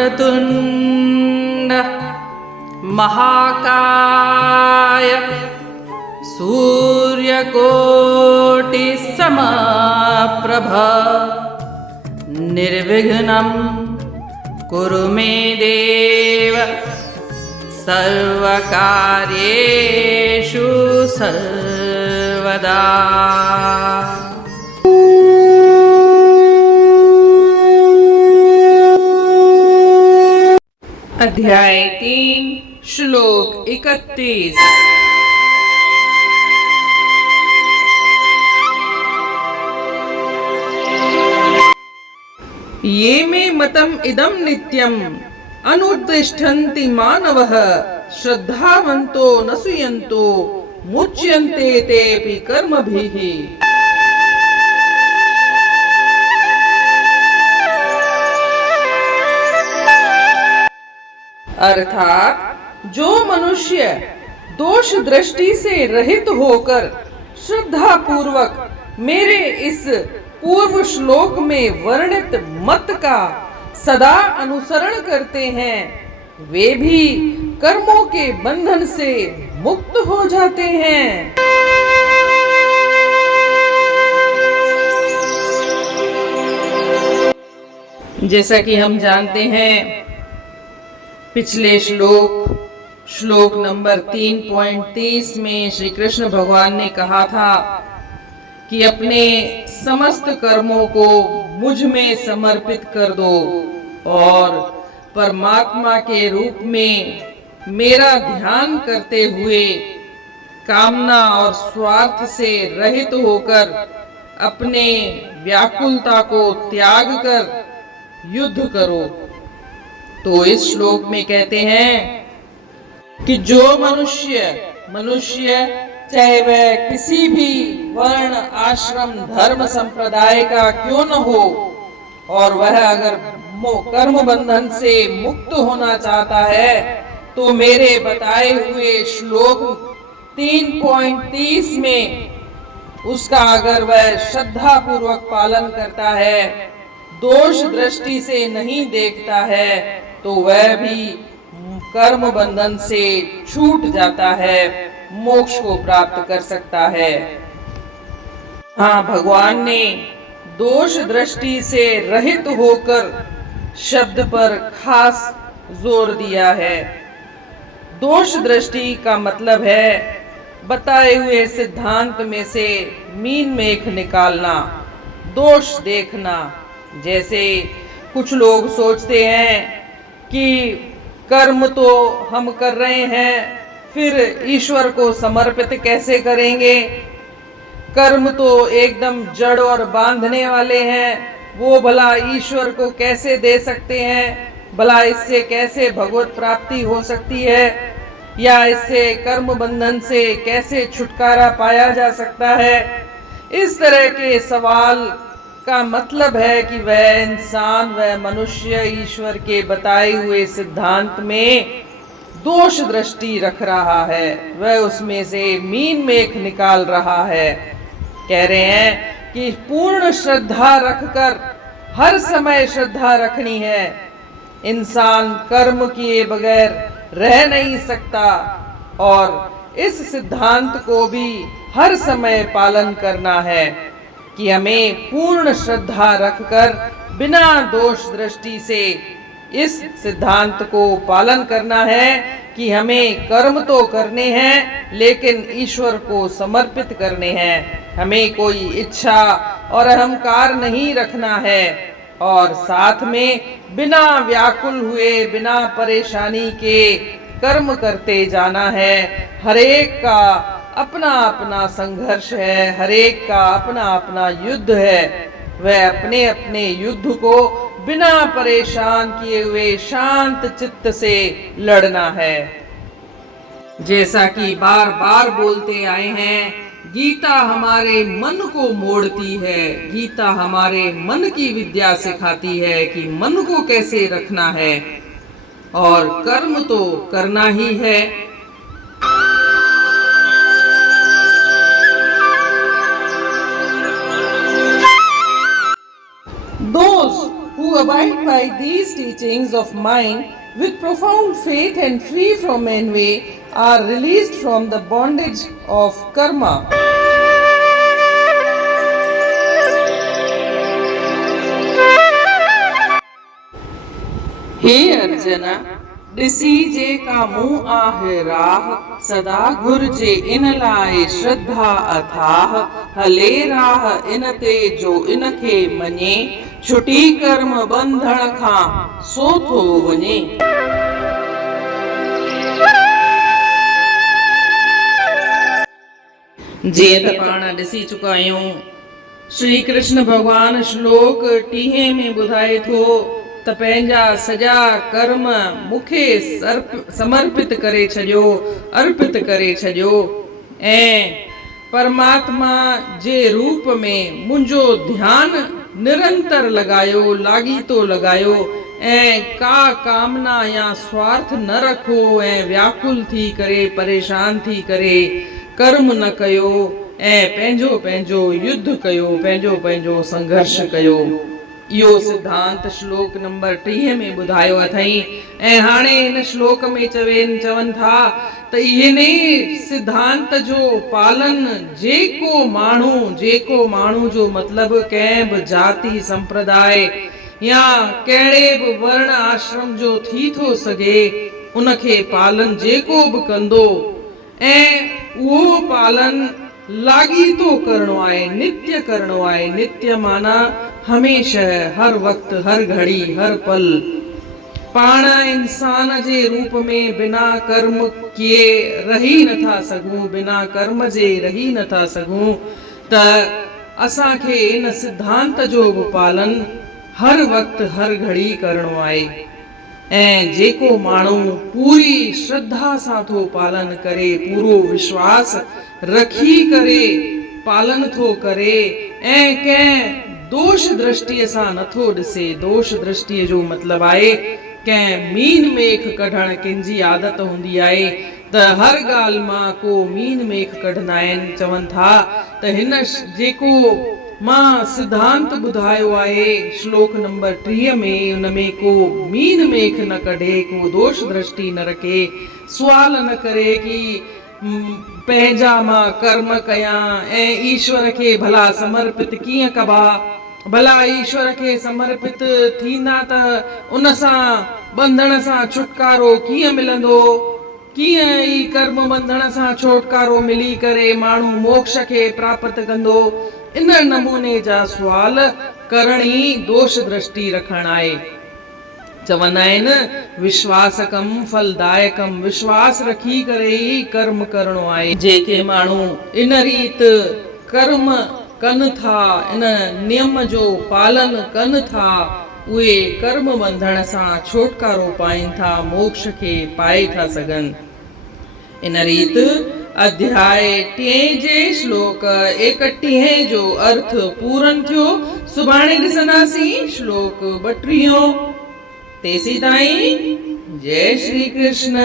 वक्रतुण्ड महाकाय सूर्यकोटिसमप्रभ निर्विघ्नं कुरु मे देव सर्वकार्येषु सर्वदा। अध्याय 3 श्लोक 31। ये मे मतम इदम नित्यम अनुत्तिष्ठन्ति मानवः श्रद्धावन्तो न सूयन्तो मुच्यन्ते तेऽपि कर्मभिः। अर्थात जो मनुष्य दोष दृष्टि से रहित होकर श्रद्धा पूर्वक मेरे इस पूर्व श्लोक में वर्णित मत का सदा अनुसरण करते हैं वे भी कर्मों के बंधन से मुक्त हो जाते हैं। जैसा कि हम जानते हैं पिछले श्लोक नंबर 3.30 में श्री कृष्ण भगवान ने कहा था कि अपने समस्त कर्मों को मुझ में समर्पित कर दो और परमात्मा के रूप में मेरा ध्यान करते हुए कामना और स्वार्थ से रहित होकर अपने व्याकुलता को त्याग कर युद्ध करो। तो इस श्लोक में कहते हैं कि जो मनुष्य चाहे वह किसी भी वर्ण आश्रम धर्म संप्रदाय का क्यों न हो और वह अगर कर्म बंधन से मुक्त होना चाहता है तो मेरे बताए हुए श्लोक 3.30 में उसका अगर वह श्रद्धा पूर्वक पालन करता है, दोष दृष्टि से नहीं देखता है, तो वह भी कर्म बंधन से छूट जाता है, मोक्ष को प्राप्त कर सकता है। हाँ, भगवान ने दोष दृष्टि से रहित होकर शब्द पर खास जोर दिया है। दोष दृष्टि का मतलब है बताए हुए सिद्धांत में से मीन मेख निकालना, दोष देखना। जैसे कुछ लोग सोचते हैं कि कर्म तो हम कर रहे हैं, फिर ईश्वर को समर्पित कैसे करेंगे? कर्म तो एकदम जड़ और बांधने वाले हैं, वो भला ईश्वर को कैसे दे सकते हैं? भला इससे कैसे भगवत प्राप्ति हो सकती है? या इससे कर्म बंधन से कैसे छुटकारा पाया जा सकता है? इस तरह के सवाल का मतलब है कि वह इंसान, वह मनुष्य ईश्वर के बताए हुए सिद्धांत में दोष दृष्टि रख रहा है, वह उसमें से मीन मेख निकाल रहा है। कह रहे हैं कि पूर्ण श्रद्धा रखकर हर समय श्रद्धा रखनी है। इंसान कर्म किए बगैर रह नहीं सकता और इस सिद्धांत को भी हर समय पालन करना है कि हमें पूर्ण श्रद्धा रखकर बिना दोष दृष्टि से इस सिद्धांत को पालन करना है कि हमें कर्म तो करने हैं लेकिन ईश्वर को समर्पित करने हैं। हमें कोई इच्छा और अहंकार नहीं रखना है और साथ में बिना व्याकुल हुए, बिना परेशानी के कर्म करते जाना है। हरेक का अपना अपना संघर्ष है, हरेक का अपना अपना युद्ध है। वह अपने अपने युद्ध को बिना परेशान किए हुए शांत चित्त से लड़ना है। जैसा कि बार बार बोलते आए हैं, गीता हमारे मन को मोड़ती है, गीता हमारे मन की विद्या सिखाती है कि मन को कैसे रखना है और कर्म तो करना ही है। Those who who abide by these teachings of mine with profound faith and free from envy are released from the bondage of karma. हे अर्जुना, ॾिसी जेका मूं आहे राह, सदा घुर्जे इन लाइ श्रद्धा अथाह, हले राह इन ते जो इन खे मञे, छुटी कर्म बंधन खां सो थो वञे। जीअं त पाण ॾिसी चुका आहियूं, श्री कृष्ण भगवान श्लोक 30 में ॿुधाए थो त पंहिंजा सॼा कर्म मूंखे समर्पित करे छॾियो, अर्पित करे छॾियो ऐं परमात्मा जे रूप में मुंहिंजो ध्यानु निरंतर लॻायो, लाॻीतो लॻायो ऐं का कामना या स्वार्थ न रखो ऐं व्याकुल थी करे, परेशान थी करे कर्म न कयो ऐं पंहिंजो पंहिंजो युद्ध कयो, पंहिंजो पंहिंजो संघर्ष कयो। इहो सिद्धांत श्लोक नंबर 30 में ॿुधायो अथई ऐं हाणे हिन श्लोक में चवनि था त इन सिद्धांत जो पालन जेको माण्हू जो मतिलबु कंहिं बि जाति संप्रदाय या कहिड़े बि वर्ण आश्रम जो थी थो सघे, उनखे पालन जेको बि कंदो ऐं उहो पालन लाॻीतो करणो आहे, नित्य करणो आहे। नित्य माना हमेशह, हर वक्त, हर घड़ी, हर पल। पाण इंसान जे रूप में बिना कर्म किए रही नथा सघूं, बिना कर्म जे रही नथा सघूं, त असांखे इन सिद्धांत जो बि पालन हर वक्त, हर घड़ी करणो आहे। ऐं जेको माण्हू पूरी श्रद्धा सां थो पालन करे, पूरो विश्वास रखी करे पालन थो करे ऐं कंहिं दोष दृष्टिअ सां नथो ॾिसे। दोष दृष्टिअ जो मतिलबु आहे कंहिं मीन मेख कढण कंहिंजी आदत हूंदी आहे त हर ॻाल्हि मां को मीन मेख कढंदा आहिनि। चवनि था त हिन जेको मां सिद्धांत ॿुधायो आहे श्लोक नंबर 30 में, उन में को मीन मेख न कढे, को दोष दृष्टि न रखे, सुवाल न करे कि पंहिंजा मां कर्म कयां ऐं ईश्वर खे भला समर्पित कीअं कबा, भला ईश्वर खे समर्पित थींदा त उन सां बंधन सां छुटकारो कीअं मिलंदो, कीअं ई कर्म बंधन सां छुटकारो मिली करे माण्हू मोक्ष खे प्राप्त कंदो। इन नमूने जा सुवाल करणी दोष दृष्टि रखण आहे। चवंदा आहिनि विश्वासकम फलदायकम, विश्वास रखी करे ई कर्म करणो आहे। जेके माण्हू इन रीत कर्म कनि था, इन नियम जो पालन कनि था, उहे कर्म बंधन सां छुटकारो पाइनि था, मोक्ष खे पाए था सघनि। इन रीत अध्याय 3 जे श्लोक 31 जो अर्थ पूरन थियो। सुभाणे ॾिसंदासीं श्लोक 32। तेसी ताईं जय श्री कृष्ण।